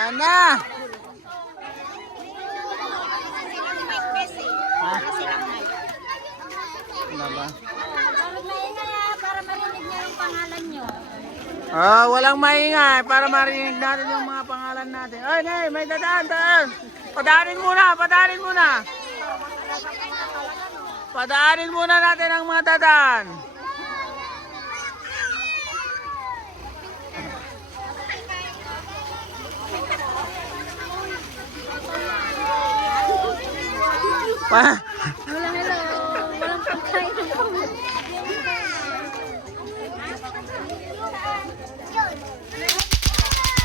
Ayan na. Ha? Ano ba? Para marinig niya yung pangalan nyo. Walang maingay para marinig natin yung mga pangalan natin. Ay, nay, may dadaan, daan. Padaanin muna, padaanin muna. Padaanin muna natin ang mga dadaan. Walang pagkain.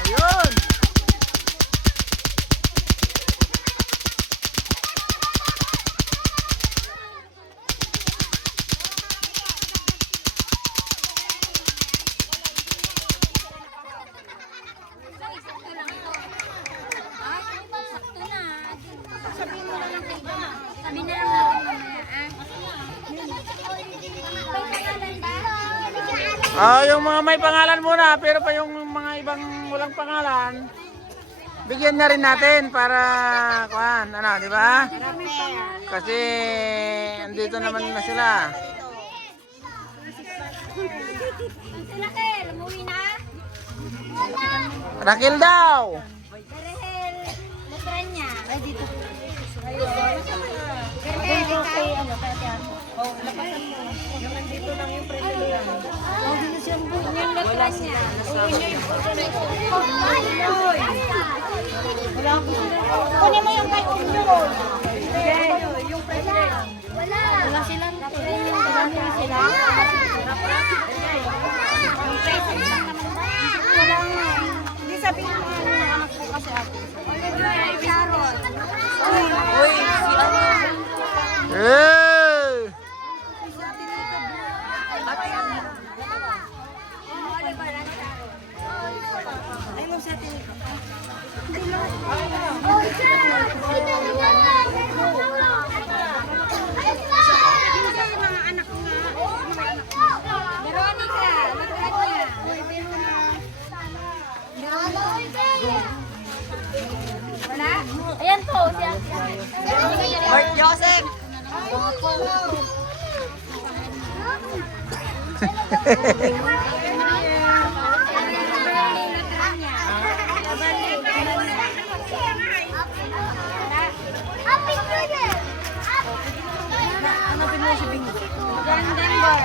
Ayun. Yung mga may pangalan muna, pero pa yung mga ibang walang pangalan, bigyan na rin natin para kuhan, ano, di ba? Kasi andito naman na sila. Sila Kel, umuwi na? Rakil daw. Karehel, Letranya. Ay, dito. Ayun. Karehel, kay ano, kay Ate Ato. Oh, lapasan mo. Yung nandito lang yung president lang. Oh, dito siya yung Letranya. Kunin mo yung kay Undoy. Yung president. Wala. Wala silang president. Wala sila. Yung president lang naman ba? Wala nga. Hindi sabihin mo ano ng anak ko kasi ako. Sharon. Uy, si ano? Hey! Ay, mo sa atin ito. Mga anak ko nga. Veronica, Veronica. Wala? Ayan po, siya. Mark Joseph. Hanapin mo si Bingo. Denver.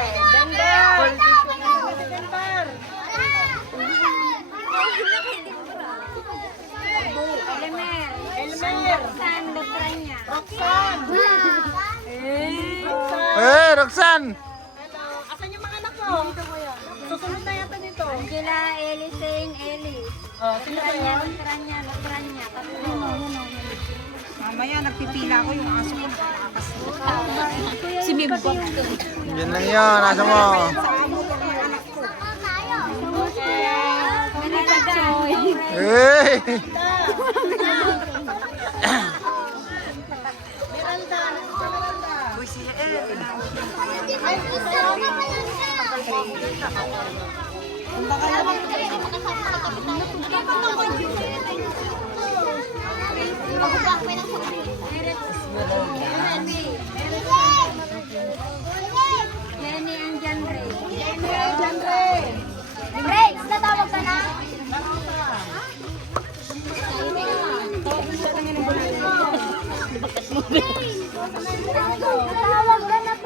Roxanne Letranya. Roxanne! Asan yung mga anak mo? Susunod na yata nito. Angela, Ellie, Saint, Ellie. Letranya. Tatlo. Mamaya nagpipila ko yung aso ko. Si Mimpo. Yan lang yun, nasa mo. Hey! Uy, si El. Jenny ang genre. Breaks, natawag ka na?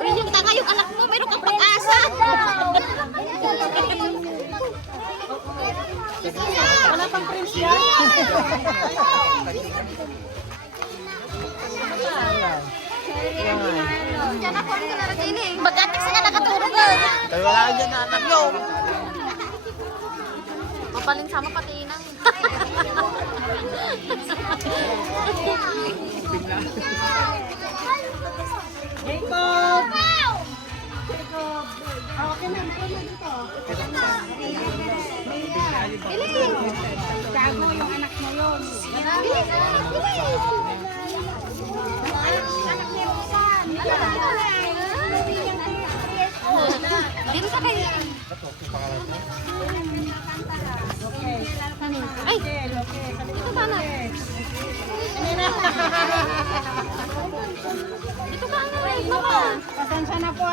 Yung tanga yung anak mo, meron kang pag-asa. Wala pang prince yan. Diyan ako rin ka na rin eh. Mag-atik sa ka nakatulog ka. Kaya wala dyan na anak nyo. Mapaling sama pati inang. Jacob! Gago yung anak mo yun. Anak ni Roxanne. Dito sa kayo. Ay! Ito ka na. Ito ka na. Mama. Pasensya na po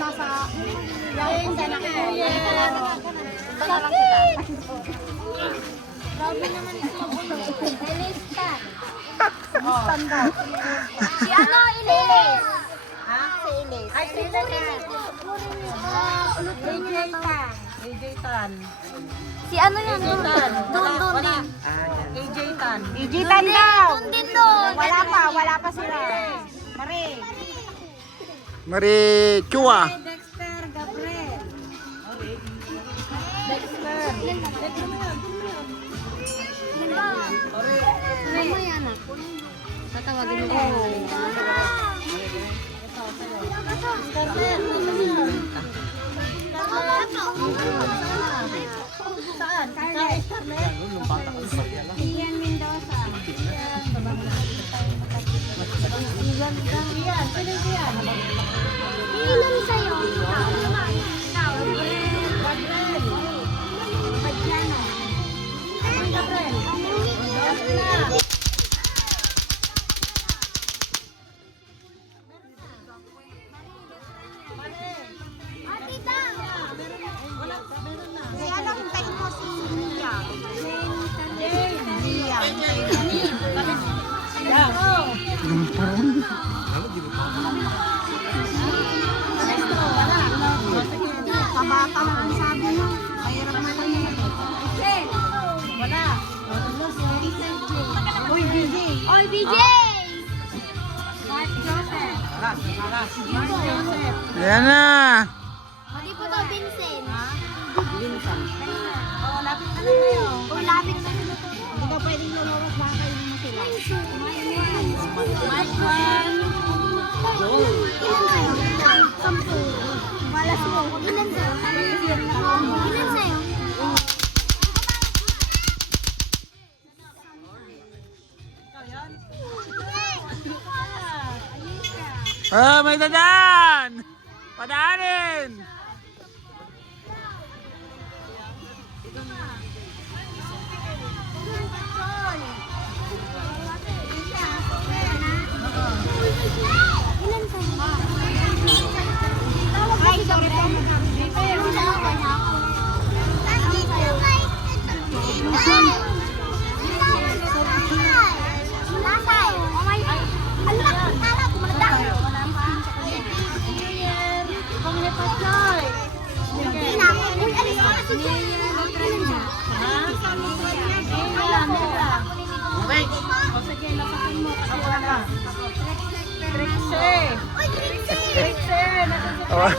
nasa yung na kayo. Baka lang kita. Grabe naman ito magulo. Elista. Tanda. Si ano, Ilis? Ha? Si Elis. Ay, sila na. AJ Tan. AJ Tan. Si ano yan? AJ Tan. Doon Wala. din. AJ Tan. AJ Tan daw. Doon din doon. Wala pa sila. Mari. Marichua. Dexter Gabriel. Mamaya na. Tatawagin mo. Saan? Ian Mendoza. Ilan sa'yo? Si ano kung tayo mo si Mia. Kabata na ang sabi mo. Mahirap na kayo. Wala. Uy, BJ. Oy, BJ! Mark Joseph. Ayan na. Mali po to, Vincent. Oh, lapit ka na kayo. O, lapit na. Hindi ka pwedeng lumabas baka kayo mo sila. Mike Juan. Ilan sa'yo? 10. Malas mo. Ilan sa'yo? Ilan sa'yo? Ah, may dadaan. Padaanin. Ilan sa'yo? Ay, sorry po. Okay. O sige, lapatin mo kasi wala.